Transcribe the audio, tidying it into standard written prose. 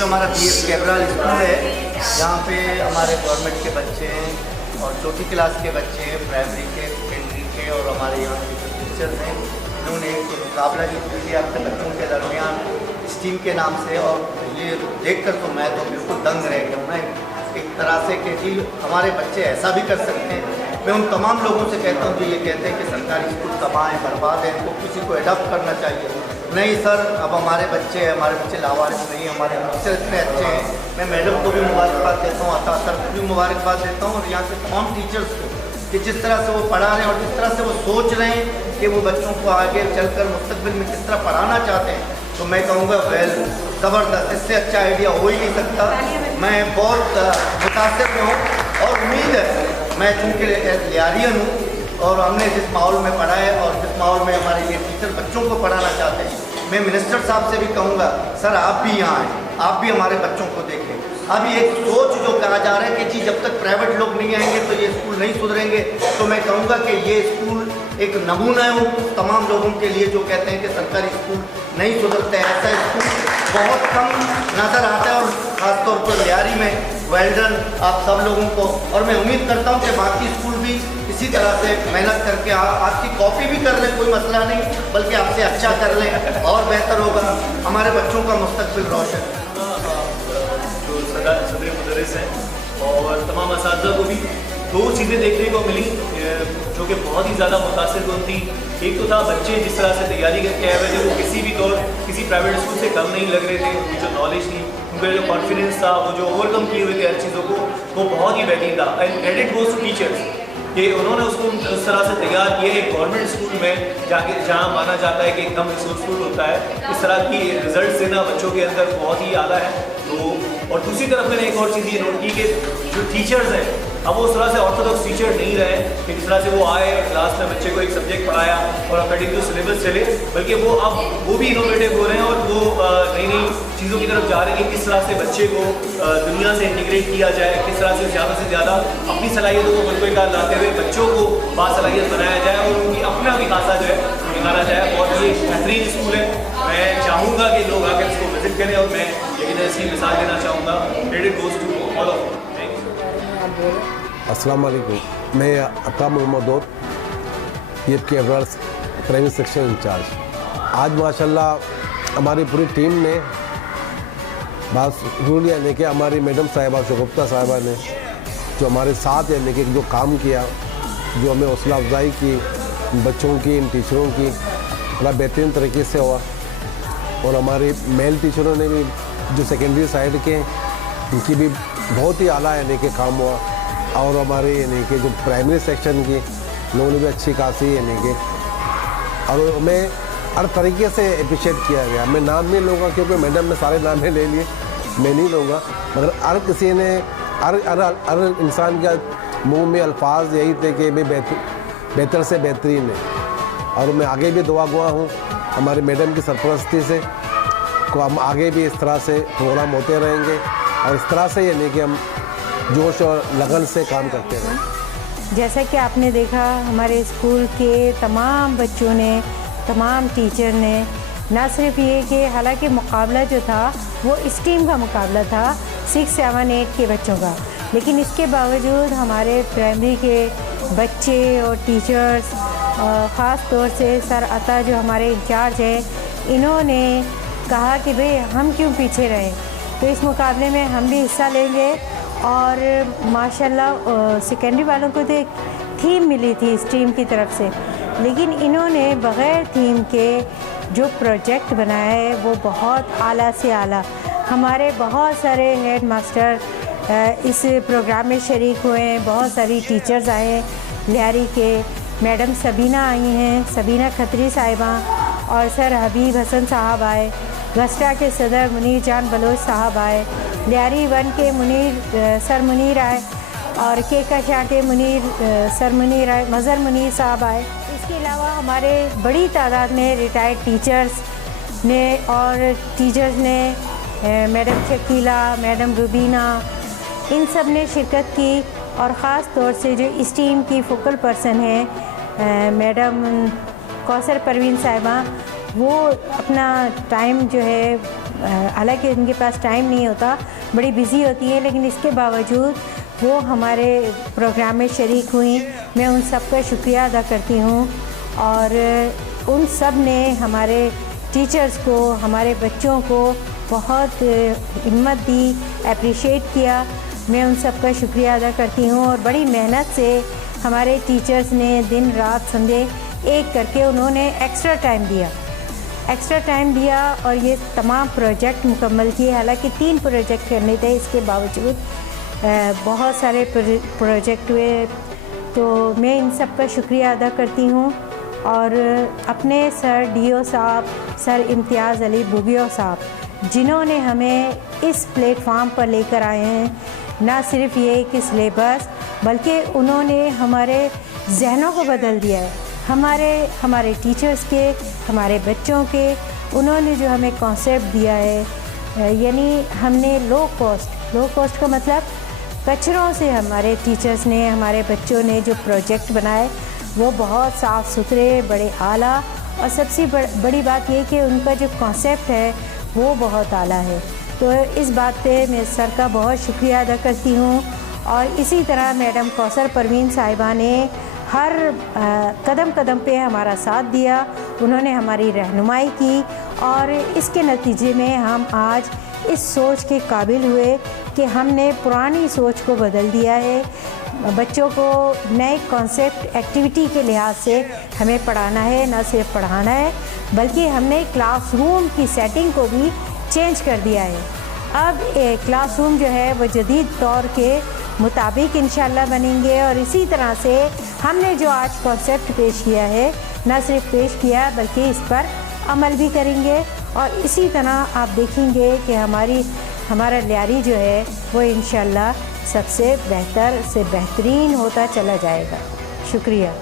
हमारा BF Cabral school है, जहाँ पे हमारे गवर्नमेंट के बच्चे हैं और चौथी क्लास के बच्चे हैं, प्राइमरी के, सेकेंडरी के, और हमारे यहाँ के जो टीचर्स हैं उन्होंने एक मुकाबला जो किया अपने बच्चों के दरमियान स्टीम के नाम से। और ये देखकर तो मैं तो बिल्कुल दंग रह गया हूँ। मैं एक तरह से कि जी हमारे बच्चे ऐसा भी कर सकते हैं। मैं उन तमाम लोगों से कहता हूँ जो ये कहते हैं कि सरकारी स्कूल तबाह है, बर्बाद है, इनको किसी को एडॉप्ट करना चाहिए। नहीं सर, अब हमारे बच्चे लावारिस नहीं, हमारे टीचर इतने अच्छे हैं। मैं मैडम को भी मुबारकबाद देता हूँ, अता सर को भी मुबारकबाद देता हूँ, और यहाँ के तमाम टीचर्स को कि जिस तरह से वो पढ़ा रहे हैं और जिस तरह से वो सोच रहे हैं कि वो बच्चों को आगे चलकर मुस्तकबिल में किस तरह पढ़ाना चाहते हैं। तो मैं कहूँगा वेल ज़बरदस्त, इससे अच्छा आइडिया हो ही नहीं सकता। मैं बहुत मुतासिर हूँ और उम्मीद है, मैं चूँकि लियारियन हूँ और हमने जिस माहौल में पढ़ा है और जिस माहौल में हमारे ये टीचर बच्चों को पढ़ाना चाहते हैं, मैं मिनिस्टर साहब से भी कहूँगा सर आप भी यहाँ आएँ, आप भी हमारे बच्चों को देखें। अभी एक सोच जो कहा जा रहा है कि जी जब तक प्राइवेट लोग नहीं आएंगे तो ये स्कूल नहीं सुधरेंगे, तो मैं कहूँगा कि ये स्कूल एक नमूना है उन तमाम लोगों के लिए जो कहते हैं कि सरकारी स्कूल नहीं सुधरते हैं। ऐसा स्कूल बहुत कम नज़र आता है और ख़ासतौर पर लियारी में वेल डन आप सब लोगों को। और मैं उम्मीद करता हूँ कि बाकी स्कूल भी इसी तरह से मेहनत करके आपकी कॉपी भी कर लें, कोई मसला नहीं, बल्कि आपसे अच्छा कर लें और बेहतर होगा, हमारे बच्चों का मुस्तकबिल रोशन। जो सदर मुदर्रिस हैं और तमाम असातिज़ा को भी दो चीज़ें देखने को मिली जो कि बहुत ही ज़्यादा मुतासिर कौन थी। एक तो था बच्चे जिस तरह से तैयारी करके आए हुए थे, वो किसी भी तौर किसी प्राइवेट स्कूल से कम नहीं लग रहे थे। उनकी जो नॉलेज थी, उनका जो कॉन्फिडेंस था, वो जो ओवरकम किए हुए थे हर चीज़ों को, वो बहुत ही बेहतरीन था। And credit goes to teachers कि उन्होंने उसको उस तरह से तैयार किया है। गवर्नमेंट स्कूल में जाके जहाँ माना जाता है कि कम रिसोर्सफुल होता है, इस तरह की रिजल्ट देना बच्चों के अंदर बहुत ही आला है। तो और दूसरी तरफ मैंने एक और चीज़ ये नोट की कि जो टीचर्स हैं अब वो उस तरह से ऑर्थोडॉक्स टीचर नहीं रहे कि जिस तरह से वो आए क्लास में बच्चे को एक सब्जेक्ट पढ़ाया और अकॉर्डिंग टू सिलेबस चले, बल्कि वो अब वो भी इनोवेटिव हो रहे हैं और वो नई नई चीज़ों की तरफ जा रहे हैं कि किस तरह से बच्चे को दुनिया से इंटीग्रेट किया जाए, किस तरह से ज़्यादा अपनी सलाहियतों को बरकरार लाते हुए बच्चों को बासलाहियत बनाया जाए और उनकी अपना विकासा जो है निकाला जाए। और ये बेहतरीन स्कूल है, मैं चाहूँगा कि लोग आकर इसको विजिट करें और मैं लेकिन ऐसी मिसाल देना चाहूँगा। Credit goes to all of. अस्सलाम वालेकुम, मैं अता मोहम्मद और BF Cabral primary section incharge. आज माशाल्लाह हमारी पूरी टीम ने बात जरूर यानी कि हमारी मैडम साहिबा शगुफ्ता साहिबा ने जो हमारे साथ यानी कि जो काम किया, जो हमें हौसला अफजाई की बच्चों की, इन टीचरों की, बड़ा बेहतरीन तरीके से हुआ। और हमारे मेल टीचरों ने भी जो सेकेंडरी साइड के उनकी भी बहुत ही आला यानी कि काम हुआ। और हमारे यानी कि जो प्राइमरी सेक्शन की लोगों ने भी अच्छी खासी यानी कि, और मैं हर तरीके से अप्रिशिएट किया गया। मैं नाम नहीं लूँगा क्योंकि मैडम ने सारे नाम ले लिए, मैं नहीं लूँगा, मगर हर किसी ने हर इंसान का मुंह में अल्फाज यही थे कि मैं बेहतर से बेहतरीन है। और मैं आगे भी दुआ गुआ हूँ हमारे मैडम की सरपरस्ती से को हम आगे भी इस तरह से प्रोग्राम होते रहेंगे और इस तरह से ये नहीं कि हम जोश और लगन से काम करते रहें। जैसा कि आपने देखा हमारे स्कूल के तमाम बच्चों ने, तमाम टीचर ने, ना सिर्फ ये कि हालांकि मुकाबला जो था वो इस टीम का मुकाबला था 6, 7, 8 के बच्चों का, लेकिन इसके बावजूद हमारे प्राइमरी के बच्चे और टीचर्स, ख़ास तौर से सर अता जो हमारे इंचार्ज हैं, इन्होंने कहा कि भाई हम क्यों पीछे रहें, तो इस मुकाबले में हम भी हिस्सा लेंगे। और माशाल्लाह सेकेंडरी वालों को तो एक थीम मिली थी इस टीम की तरफ से, लेकिन इन्होंने बग़ैर थीम के जो प्रोजेक्ट बनाया है वो बहुत आला से आला। हमारे बहुत सारे हेड मास्टर इस प्रोग्राम में शरीक हुए हैं, बहुत सारी टीचर्स आए हैं, लियारी के मैडम सबीना आई हैं, सबीना खत्री साहिबा, और सर हबीब हसन साहब आए, गस्टा के सदर मुनीर जान बलोच साहब आए, लियारी 1 के सर मुनीर आए, और के कशा के सर मुनीर आए, मज़हर मुनीर साहब आए। इसके अलावा हमारे बड़ी तादाद में रिटायर्ड टीचर्स ने मैडम शकीला, मैडम रुबीना, इन सब ने शिरकत की। और ख़ास तौर से जो इस टीम की फोकल पर्सन है मैडम कौसर परवीन साहिबा, वो अपना टाइम जो है, हालांकि उनके पास टाइम नहीं होता, बड़ी बिज़ी होती है, लेकिन इसके बावजूद वो हमारे प्रोग्राम में शरीक हुई। मैं उन सब का शुक्रिया अदा करती हूँ और उन सब ने हमारे टीचर्स को, हमारे बच्चों को बहुत हिम्मत दी, अप्रिशिएट किया। मैं उन सब का शुक्रिया अदा करती हूँ और बड़ी मेहनत से हमारे टीचर्स ने दिन रात संडे एक करके उन्होंने एक्स्ट्रा टाइम दिया और ये तमाम प्रोजेक्ट मुकम्मल किए। हालांकि 3 प्रोजेक्ट करने थे, इसके बावजूद बहुत सारे प्रोजेक्ट हुए, तो मैं इन सब का शुक्रिया अदा करती हूँ। और अपने सर डीओ साहब, सर इम्तियाज़ अली बुगियो साहब, जिन्होंने हमें इस प्लेटफार्म पर लेकर आए हैं, ना सिर्फ ये कि सिलेबस, बल्कि उन्होंने हमारे जहनों को बदल दिया है, हमारे टीचर्स के, हमारे बच्चों के। उन्होंने जो हमें कॉन्सेप्ट दिया है, यानी हमने लो कॉस्ट का मतलब कचरों से हमारे टीचर्स ने, हमारे बच्चों ने जो प्रोजेक्ट बनाए वो बहुत साफ़ सुथरे, बड़े आला, और सबसे बड़ी बात ये कि उनका जो कॉन्सेप्ट है वो बहुत आला है। तो इस बात पे मैं सर का बहुत शुक्रिया अदा करती हूँ। और इसी तरह मैडम कौसर परवीन साहिबा ने हर कदम कदम पे हमारा साथ दिया, उन्होंने हमारी रहनुमाई की, और इसके नतीजे में हम आज इस सोच के काबिल हुए कि हमने पुरानी सोच को बदल दिया है। बच्चों को नए कॉन्सेप्ट, एक्टिविटी के लिहाज से हमें पढ़ाना है, न सिर्फ पढ़ाना है, बल्कि हमने क्लासरूम की सेटिंग को भी चेंज कर दिया है। अब क्लासरूम जो है वो जदीद तौर के मुताबिक इंशाल्लाह बनेंगे, और इसी तरह से हमने जो आज कॉन्सेप्ट पेश किया है, न सिर्फ पेश किया बल्कि इस पर अमल भी करेंगे। और इसी तरह आप देखेंगे कि हमारा लियारी जो है वो इंशाल्लाह सबसे बेहतर से बेहतरीन होता चला जाएगा। शुक्रिया।